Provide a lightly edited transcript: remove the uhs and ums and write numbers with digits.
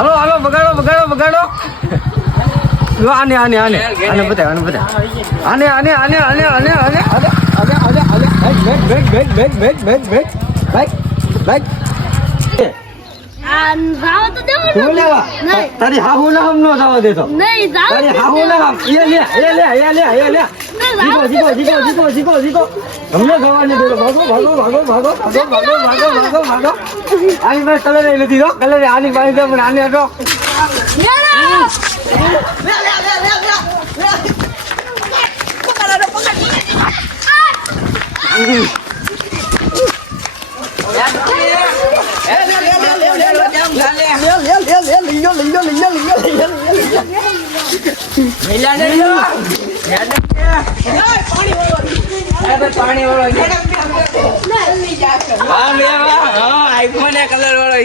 હાલો હાલો બગાડો લો આને બતાય તારી હાહુ ના હમ નો જવા દેતો તારી હાહુ ના હમ લે જીકો હમને જવા નહીં દેતો ભાગો આની પાસે કલર નથી કલર આની પાસે પણ આને હતો પાણી વાળો આઈફોન કલર વાળો